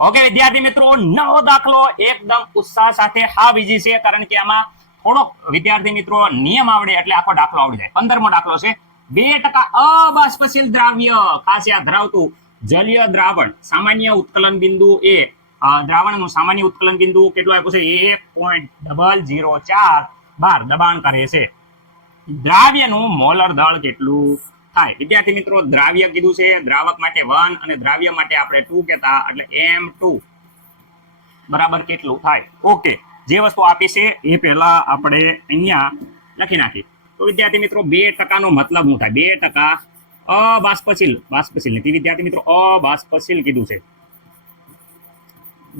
Okay વિદ્યાર્થી મિત્રો, નવો દાખલો એકદમ ઉત્સાહ સાથે હાવ ઈઝી છે, કારણ કે આમાં થોડોક વિદ્યાર્થી મિત્રો નિયમ આવડે એટલે આખો દાખલો આવડી જાય. 15મો દાખલો છે. 2% અબાષ્પશીલ દ્રાવ્ય ખાસિયત ધરાવતું જલીય દ્રાવણ સામાન્ય ઉત્કલન બિંદુ એ દ્રાવણનું સામાન્ય ઉત્કલન બિંદુ કેટલું આપ્યું છે? 1.004 બાર દબાણ કરે છે. દ્રાવ્યનું મોલર દળ કેટલું થાય? વિદ્યાર્થી મિત્રો, દ્રાવ્ય કીધું છે, દ્રાવક માટે 1 અને દ્રાવ્ય માટે આપણે 2 કહેતા, એટલે M2 બરાબર કેટલું થાય? ઓકે, જે વસ્તુ આપી છે એ પહેલા આપણે અહીંયા લખી નાખી. તો વિદ્યાર્થી મિત્રો 2% નો મતલબ શું થાય? 2% બાષ્પશીલ નથી વિદ્યાર્થી મિત્રો, અબાષ્પશીલ કીધું છે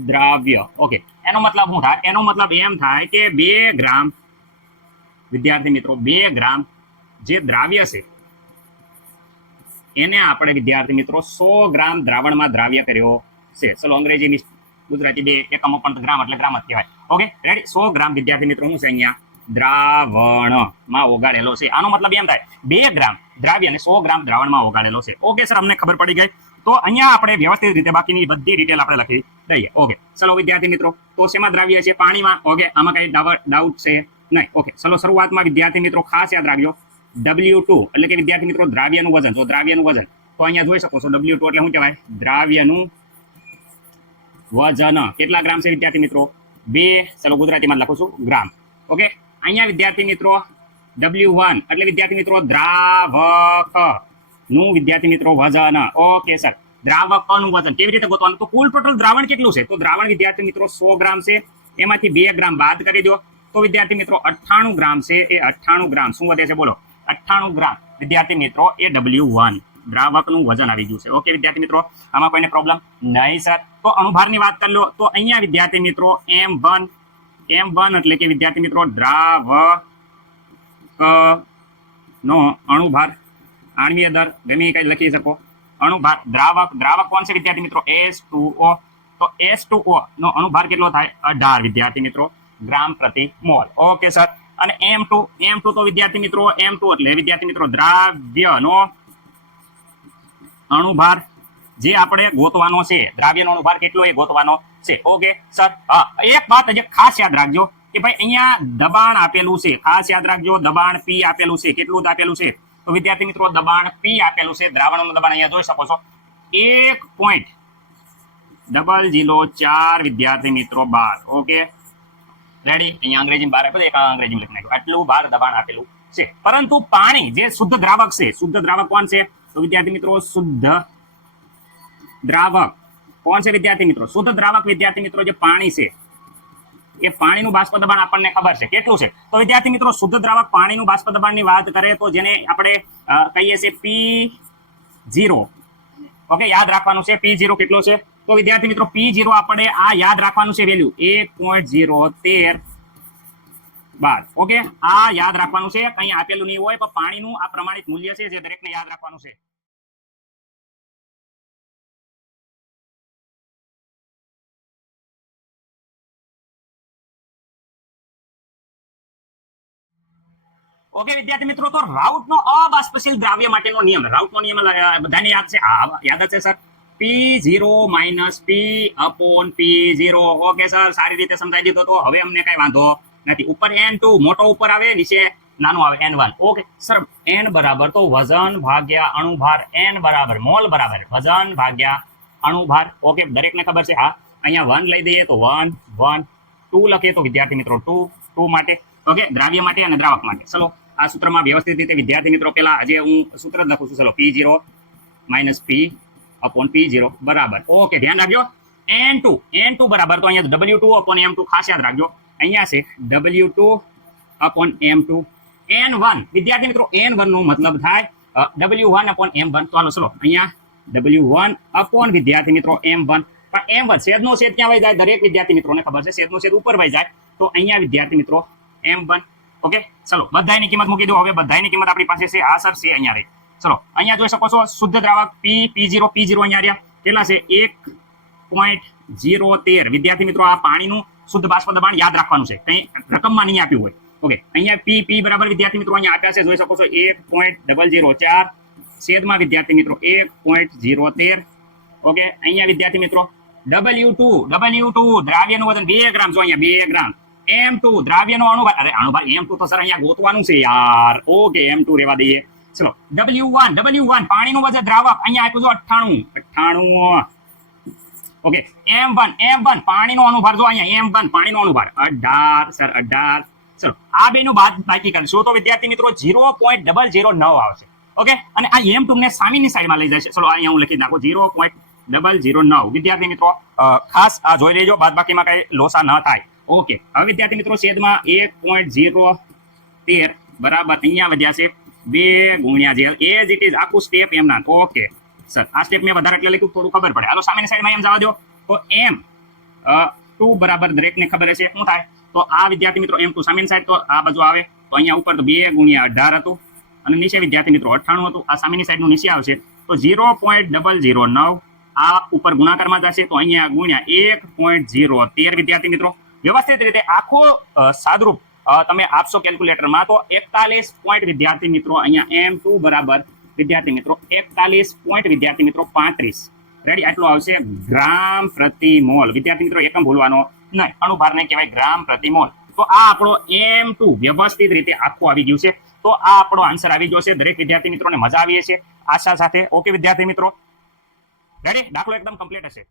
દ્રાવ્ય. ઓકે, એનો મતલબ શું થાય? એનો મતલબ એમ થાય કે 2 ગ્રામ વિદ્યાર્થી મિત્રો 2 ગ્રામ જે દ્રાવ્ય છે એને આપણે વિદ્યાર્થી મિત્રો 100 ગ્રામ દ્રાવણમાં દ્રાવ્ય કર્યો છે. ચલો અંગ્રેજીની ગુજરાતી બે એકમો પણ ગ્રામ એટલે ગ્રામ જ કહેવાય. ઓકે રેડી, 100 ગ્રામ વિદ્યાર્થી મિત્રો શું છે અહીંયા? દ્રાવણમાં ઓગાળેલો છે. આનો મતલબ એમ થાય 2 ગ્રામ દ્રાવ્ય અને 100 ગ્રામ દ્રાવણમાં ઓગાળેલો છે. ઓકે સર, અમને ખબર પડી ગઈ. તો અહીંયા આપણે વ્યવસ્થિત રીતે બાકીની બધી ડિટેલ આપણે લખી દઈએ. ઓકે ચલો વિદ્યાર્થી મિત્રો, તો શેમાં દ્રાવ્ય છે? પાણીમાં. ઓકે, આમાં કઈ ડાઉટ છે નહીં? ઓકે ચલો, શરૂઆતમાં વિદ્યાર્થી મિત્રો ખાસ યાદ રાખજો W2 એટલે કે વિદ્યાર્થી મિત્રો દ્રાવ્યનું વજન. તો દ્રાવ્યનું વજન તો અહીંયા જોઈ શકો છો, W2 એટલે શું કહેવાય? દ્રાવ્યનું વજન. કેટલા ગ્રામ છે વિદ્યાર્થી મિત્રો? 2. ચલો ગુજરાતીમાં લખું છું ગ્રામ. ઓકે, અહીંયા વિદ્યાર્થી મિત્રો W1 એટલે વિદ્યાર્થી મિત્રો દ્રાવક નું વિદ્યાર્થી મિત્રો વજન. ઓકે સર, દ્રાવકનું વજન કેવી રીતે ગોતવાનું? તો કુલ ટોટલ દ્રાવણ કેટલું છે? તો દ્રાવણ વિદ્યાર્થી મિત્રો 100 ગ્રામ છે, એમાંથી 2 ગ્રામ બાદ કરી દો તો વિદ્યાર્થી મિત્રો 98 ગ્રામ છે. એ 98 ગ્રામ શું વધે છે બોલો? 98 ગ્રામ વિદ્યાર્થી મિત્રો એ W1 દ્રાવકનું વજન આવી ગયું છે. ઓકે વિદ્યાર્થી મિત્રો, આમાં કોઈને પ્રોબ્લેમ નહીં સર? તો અણુભારની વાત કરી લો તો અહીંયા વિદ્યાર્થી મિત્રો M1 એટલે કે વિદ્યાર્થી મિત્રો દ્રાવક નો અણુભાર, આણ્વીય દર ગમે કઈ લખી શકો. અણુભાર દ્રાવક કોણ છે વિદ્યાર્થી મિત્રો? H2O. તો H2O નો અણુભાર કેટલો થાય? 18 વિદ્યાર્થી મિત્રો ગ્રામ પ્રતિ મોલ. ઓકે સર, અને M2 તો વિદ્યાર્થી મિત્રો M2 એટલે વિદ્યાર્થી મિત્રો દ્રાવ્યનો અણુભાર જે આપણે ગોતવાનો છે. દ્રાવ્યનો અણુભાર કેટલો એ ગોતવાનો છે. ઓકે સર, એક વાત જે ખાસ યાદ રાખજો કે ભાઈ અહીંયા દબાણ આપેલું છે. ખાસ યાદ રાખજો, દબાણ P આપેલું છે. કેટલું આપેલું છે? તો વિદ્યાર્થી મિત્રો દબાણ P આપેલું છે. દ્રાવણનું દબાણ અહીંયા જોઈ શકો છો 1.004 વિદ્યાર્થી મિત્રો બાર. ઓકે રેડી, અહીંયા અંગ્રેજી 12 એક અંગ્રેજી લખી નાખ્યું. આટલું બાર દબાણ આપેલું છે. પરંતુ પાણી જે શુદ્ધ દ્રાવક છે, શુદ્ધ દ્રાવક કોણ છે? તો વિદ્યાર્થી મિત્રો શુદ્ધ દ્રાવક કોણ છે વિદ્યાર્થી મિત્રો? શુદ્ધ દ્રાવક વિદ્યાર્થી મિત્રો જે પાણી છે એ પાણીનું બાષ્પ દબાણ આપણને ખબર છે કેટલું છે. તો વિદ્યાર્થી મિત્રો શુદ્ધ દ્રાવક પાણીનું બાષ્પ દબાણની વાત કરે તો જેને આપણે કહીએ છીએ P0. ઓકે, યાદ રાખવાનું છે P0 કેટલો છે? તો વિદ્યાર્થી મિત્રો P0 આપણે આ યાદ રાખવાનું છે વેલ્યુ 1.013 બાર. ઓકે, આ યાદ રાખવાનું છે, કંઈ આપેલું નહીં હોય પણ પાણીનું આ પ્રમાણિત મૂલ્ય છે જે દરેકને યાદ રાખવાનું છે. ઓકે વિદ્યાર્થી મિત્રો, તો રાઉટનો અબાષ્પશીલ દ્રાવ્ય માટેનો નિયમ, રાઉટનો નિયમ બધાને યાદ છે? યાદ છે sir? P0 - P upon P0. Okay sir, સારી રીતે સમજાવી દીધો. તો હવે અમને કઈ વાંધો નથી. ઉપર N2 મોટો ઉપર આવે, નીચે નાનું આવે N1. ઓકે સર, N બરાબર તો વજન ભાગ્યા અણુભાર, N બરાબર મોલ બરાબર વજન ભાગ્યા અણુભાર. ઓકે, દરેકને ખબર છે. હા, અહીંયા 1 લઈ દઈએ તો 1 1, 2 લખીએ તો વિદ્યાર્થી મિત્રો 2 માટે. ઓકે, દ્રાવ્ય માટે અને દ્રાવક માટે. ચલો આ સૂત્રમાં વ્યવસ્થિત રીતે વિદ્યાર્થી મિત્રો પહેલા આજે હું સૂત્ર લખું છું. ચલો P0 - P upon P0 બરાબર. ઓકે, ધ્યાન રાખજો. N2 બરાબર તો અહીંયા W2 upon M2 ખાસ યાદ રાખજો. અહીંયા છે W2 upon M2. N1 વિદ્યાર્થી મિત્રો N1 નો મતલબ થાય W1 upon M1. ચાલો ચલો અહીંયા W1 upon વિદ્યાર્થી મિત્રો M1. પણ M1 છેદનો છેદ ક્યાં વહી જાય? દરેક વિદ્યાર્થી મિત્રોને ખબર છે છેદનો છેદ ઉપર વહી જાય. તો અહીંયા વિદ્યાર્થી મિત્રો M1. ઓકે ચલો બધાની કિંમત મૂકી દો. હવે બધાની કિંમત આપણી પાસે છે. આ સર છે અહીંયા રહી. ચલો અહીંયા જોઈ શકો છો શુદ્ધ દ્રાવક P0 અહીંયા રહ્યા કેટલા છે? 1.013 વિદ્યાર્થી મિત્રો આ પાણીનું શુદ્ધ બાષ્પ દબાણ યાદ રાખવાનું છે, કંઈ રકમમાં નહીં આપ્યું હોય. ઓકે, અહીંયા P બરાબર વિદ્યાર્થી મિત્રો અહીંયા આપ્યા છે, જોઈ શકો છો 1.004 છેદમાં વિદ્યાર્થી મિત્રો 1.013. ઓકે, અહીંયા વિદ્યાર્થી મિત્રો W2 દ્રાવ્યનું વજન 2 ગ્રામ, જો અહીંયા 2 ગ્રામ. M2 દ્રાવ્યનો અણુભાર, અરે અણુભાર M2 તો સર અહીંયા ગોતવાનું છે યાર. ઓકે M2 રેવા દઈએ. ચલો W1 પાણીનું વજન દ્રાવક અહીંયા આપ્યું જો 98. ઓકે M1 પાણીનો અણુભાર, જો અહીંયા M1 પાણીનો અણુભાર 18 સર 18. ચલો આ બેનું બાદ બાકી કરશો તો વિદ્યાર્થી મિત્રો 0.009 આવશે. ઓકે અને આ M2 ને સામેની સાઈડમાં લઈ જશે. ચલો અહીંયા હું લખી નાખું 0.009. વિદ્યાર્થી મિત્રો ખાસ આ જોઈ લેજો, બાદ બાકીમાં કઈ લોસા ન થાય. ઓકે હવે વિદ્યાર્થી મિત્રો છેદમાં 1.013 બરાબર અહીંયા વધ્યા છે 2 ગુણ્યા જેલ એઝ ઇટ ઇઝ આખું સ્ટેપ એમ ના. ઓકે સર આ સ્ટેપ મેં વધારે એટલે લખ્યું થોડું ખબર પડે. હાલો સામેની સાઈડમાં એમ જવા દો તો M2 બરાબર દરેકને ખબર હશે શું થાય. તો આ વિદ્યાર્થી મિત્રો M2 સામેની સાઈડ તો આ બાજુ આવે તો અહીંયા ઉપર તો 2 ગુણ્યા 18 હતું અને નીચે વિદ્યાર્થી મિત્રો 98 હતું. આ સામેની સાઈડનું નીચે આવશે તો 0.009 આ ઉપર ગુણાકારમાં જશે તો અહીંયા ગુણ્યા 1.013 વિદ્યાર્થી મિત્રો. વ્યવસ્થિત રીતે આખો સાદરૂપ તમે આપશો કેલ્ક્યુલેટરમાં તો 41 પોઈન્ટ વિદ્યાર્થી મિત્રો અહીંયા M2 બરાબર વિદ્યાર્થી મિત્રો 41 પોઈન્ટ વિદ્યાર્થી મિત્રો 35 રેડી આટલો આવશે ગ્રામ પ્રતિ મોલ. વિદ્યાર્થી મિત્રો એકમ ભૂલવાનો નહીં, અણુભારને કહેવાય ગ્રામ પ્રતિ મોલ. તો આ આપણો M2 વ્યવસ્થિત રીતે આખું આવી ગયું છે. તો આ આપણો આન્સર આવી ગયો છે. દરેક વિદ્યાર્થી મિત્રોને મજા આવી છે આશા સાથે. ઓકે વિદ્યાર્થી મિત્રો રેડી, દાખલો એકદમ કમ્પ્લીટ હશે.